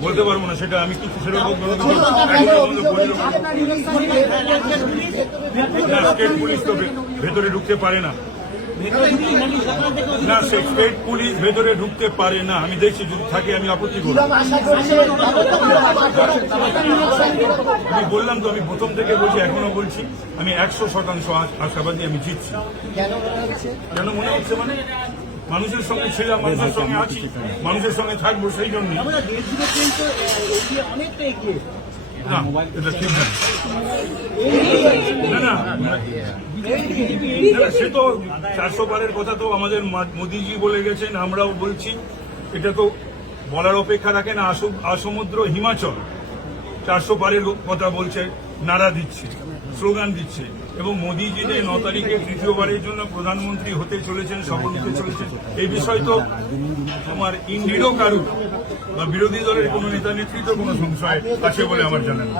বলতে পারব না সেটা আমি কিছু সেরকম স্টেট পুলিশ তো ভেতরে ঢুকতে পারে না। না স্টেট পুলিশ ভেতরে ঢুকতে পারে না। আমি দেখছি যদি থাকে আমি আপত্তি করব। আমি বললাম তো আমি প্রথম থেকে বলছি এখনও বলছি। আমি একশো শতাংশ আশ- আশাবাদী আমি জিতছি। কেন মনে হচ্ছে মানে? মানুষের সঙ্গে ছিলাম মানুষের সঙ্গে আছি মানুষের সঙ্গে থাকব সেই এগিয়ে না এটা ঠিক না। না সে তো চারশো পারের কথা তো আমাদের মা- মোদিজি বলে গেছেন আমরাও বলছি। এটা তো বলার অপেক্ষা রাখে না আসু- আসমুদ্র হিমাচল। চারশো পারের কথা বলছে নারা দিচ্ছে, স্লোগান দিচ্ছে এবং মোদিজি যে ন তারিখে তৃতীয়বারের জন্য প্রধানমন্ত্রী হতে চলেছেন শপথ নিতে চলেছেন, এই বিষয় তো আমার ইন্ডিরও কারু বা বিরোধী দলের কোনো নেতা নেতৃত্ব কোনো সংশয় আছে বলে আমার জানা নেই।